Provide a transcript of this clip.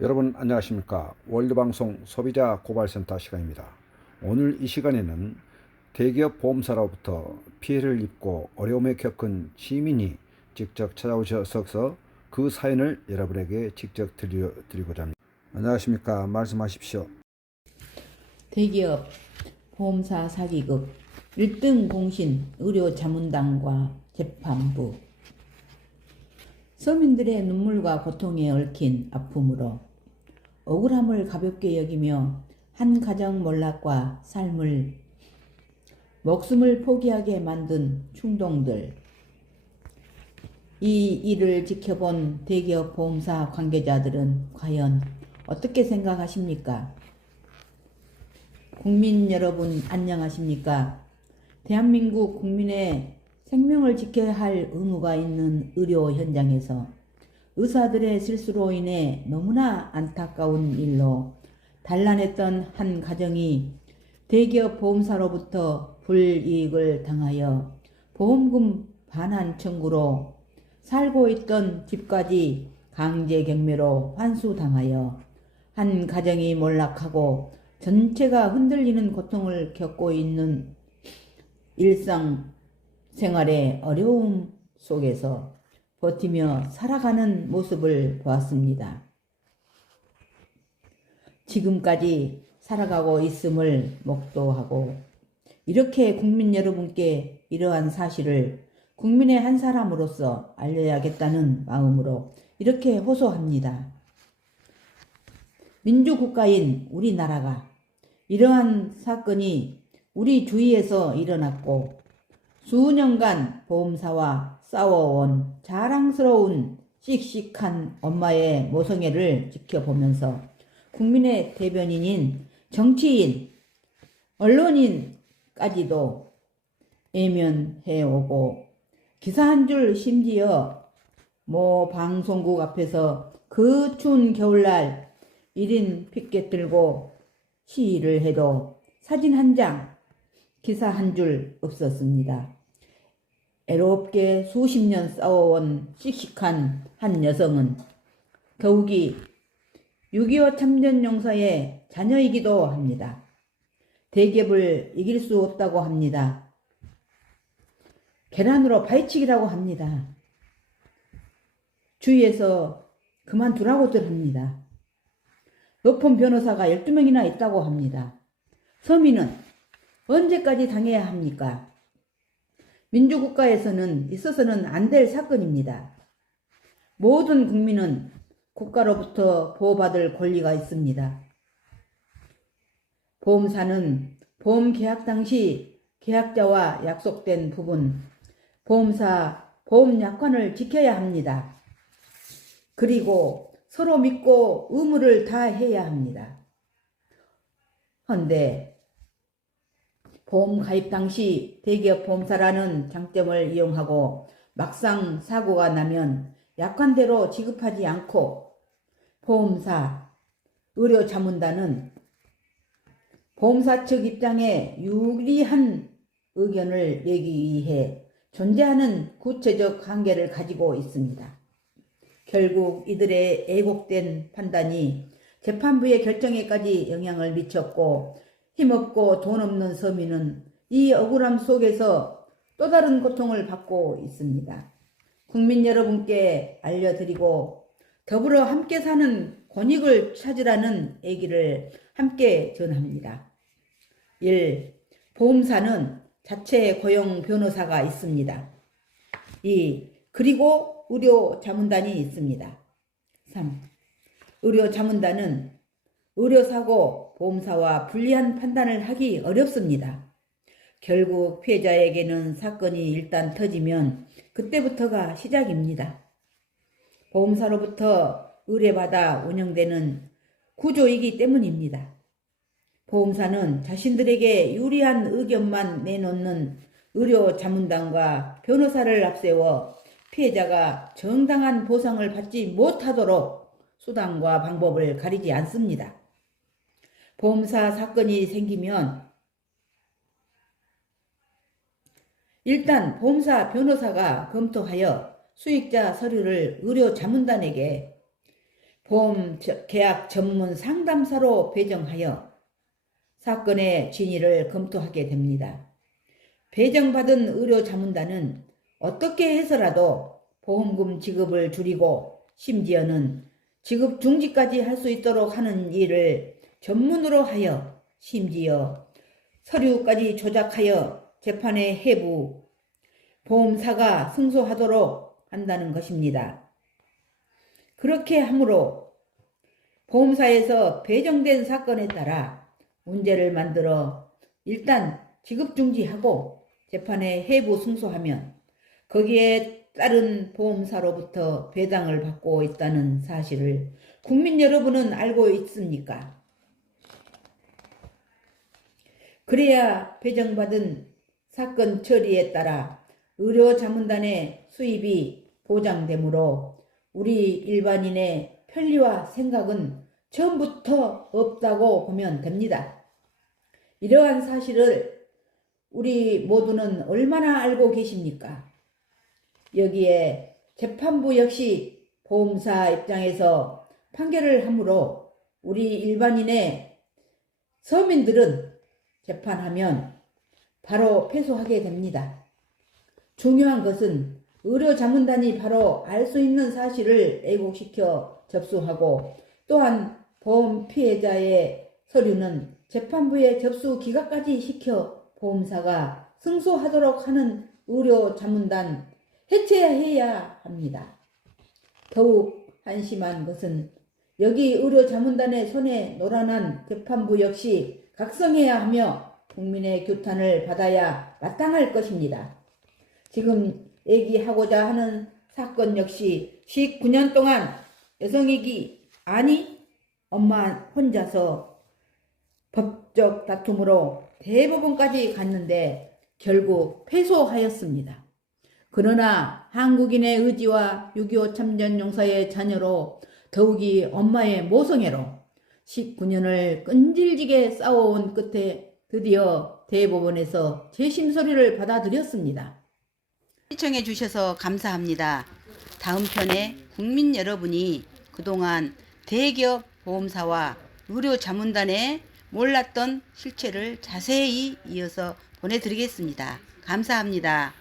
여러분 안녕하십니까. 월드방송 소비자 고발센터 시간입니다. 오늘 이 시간에는 대기업 보험사로부터 피해를 입고 어려움에 겪은 시민이 직접 찾아오셔서 그 사연을 여러분에게 직접 드리고자 합니다. 안녕하십니까. 말씀하십시오. 대기업 보험사 사기극 1등 공신 의료자문단과 재판부. 서민들의 눈물과 고통에 얽힌 아픔으로 억울함을 가볍게 여기며 한 가정 몰락과 삶을 목숨을 포기하게 만든 충동들. 이 일을 지켜본 대기업 보험사 관계자들은 과연 어떻게 생각하십니까? 국민 여러분 안녕하십니까? 대한민국 국민의 생명을 지켜야 할 의무가 있는 의료 현장에서 의사들의 실수로 인해 너무나 안타까운 일로 단란했던 한 가정이 대기업 보험사로부터 불이익을 당하여 보험금 반환 청구로 살고 있던 집까지 강제경매로 환수당하여 한 가정이 몰락하고 전체가 흔들리는 고통을 겪고 있는 일상생활의 어려움 속에서 버티며 살아가는 모습을 보았습니다. 지금까지 살아가고 있음을 목도하고 이렇게 국민 여러분께 이러한 사실을 국민의 한 사람으로서 알려야겠다는 마음으로 이렇게 호소합니다. 민주국가인 우리나라가 이러한 사건이 우리 주위에서 일어났고 수년간 보험사와 싸워온 자랑스러운 씩씩한 엄마의 모성애를 지켜보면서 국민의 대변인인 정치인, 언론인까지도 애면해오고 기사 한 줄 심지어 모 방송국 앞에서 그 추운 겨울날 1인 피켓 들고 시위를 해도 사진 한 장, 기사 한 줄 없었습니다. 애롭게 수십 년 싸워온 씩씩한 한 여성은 더욱이 6.25 참전용사의 자녀이기도 합니다. 대기업을 이길 수 없다고 합니다. 계란으로 파헤치기라고 합니다. 주위에서 그만두라고들 합니다. 높은 변호사가 12명이나 있다고 합니다. 서민은 언제까지 당해야 합니까? 민주국가에서는 있어서는 안 될 사건입니다. 모든 국민은 국가로부터 보호받을 권리가 있습니다. 보험사는 보험 계약 당시 계약자와 약속된 부분, 보험사 보험약관을 지켜야 합니다. 그리고 서로 믿고 의무를 다해야 합니다. 헌데 보험 가입 당시 대기업 보험사라는 장점을 이용하고 막상 사고가 나면 약관대로 지급하지 않고 보험사, 의료자문단은 보험사 측 입장에 유리한 의견을 내기 위해 존재하는 구체적 한계를 가지고 있습니다. 결국 이들의 애곡된 판단이 재판부의 결정에까지 영향을 미쳤고 힘없고 돈 없는 서민은 이 억울함 속에서 또 다른 고통을 받고 있습니다. 국민 여러분께 알려드리고 더불어 함께 사는 권익을 찾으라는 얘기를 함께 전합니다. 1. 보험사는 자체 고용 변호사가 있습니다. 2. 그리고 의료자문단이 있습니다. 3. 의료자문단은 의료사고 보험사와 불리한 판단을 하기 어렵습니다. 결국 피해자에게는 사건이 일단 터지면 그때부터가 시작입니다. 보험사로부터 의뢰받아 운영되는 구조이기 때문입니다. 보험사는 자신들에게 유리한 의견만 내놓는 의료자문단과 변호사를 앞세워 피해자가 정당한 보상을 받지 못하도록 수단과 방법을 가리지 않습니다. 보험사 사건이 생기면 일단 보험사 변호사가 검토하여 수익자 서류를 의료자문단에게 보험 계약 전문 상담사로 배정하여 사건의 진위를 검토하게 됩니다. 배정받은 의료자문단은 어떻게 해서라도 보험금 지급을 줄이고 심지어는 지급 중지까지 할 수 있도록 하는 일을 전문으로 하여 심지어 서류까지 조작하여 재판에 해부 보험사가 승소하도록 한다는 것입니다. 그렇게 함으로 보험사에서 배정된 사건에 따라 문제를 만들어 일단 지급 중지하고 재판에 해부 승소하면 거기에 따른 보험사로부터 배당을 받고 있다는 사실을 국민 여러분은 알고 있습니까? 그래야 배정받은 사건 처리에 따라 의료자문단의 수입이 보장되므로 우리 일반인의 편리와 생각은 처음부터 없다고 보면 됩니다. 이러한 사실을 우리 모두는 얼마나 알고 계십니까? 여기에 재판부 역시 보험사 입장에서 판결을 하므로 우리 일반인의 서민들은 재판하면 바로 패소하게 됩니다. 중요한 것은 의료자문단이 바로 알 수 있는 사실을 왜곡시켜 접수하고 또한 보험 피해자의 서류는 재판부에 접수 기각까지 시켜 보험사가 승소하도록 하는 의료자문단 해체해야 합니다. 더욱 한심한 것은 여기 의료자문단의 손에 노란한 재판부 역시 각성해야 하며 국민의 규탄을 받아야 마땅할 것입니다. 지금 얘기하고자 하는 사건 역시 19년 동안 여성이기 아니 엄마 혼자서 법적 다툼으로 대법원까지 갔는데 결국 패소하였습니다. 그러나 한국인의 의지와 6.25 참전용사의 자녀로 더욱이 엄마의 모성애로 19년을 끈질기게 싸워온 끝에 드디어 대법원에서 재심 소리를 받아들였습니다. 시청해 주셔서 감사합니다. 다음 편에 국민 여러분이 그동안 대기업 보험사와 의료자문단의 몰랐던 실체를 자세히 이어서 보내드리겠습니다. 감사합니다.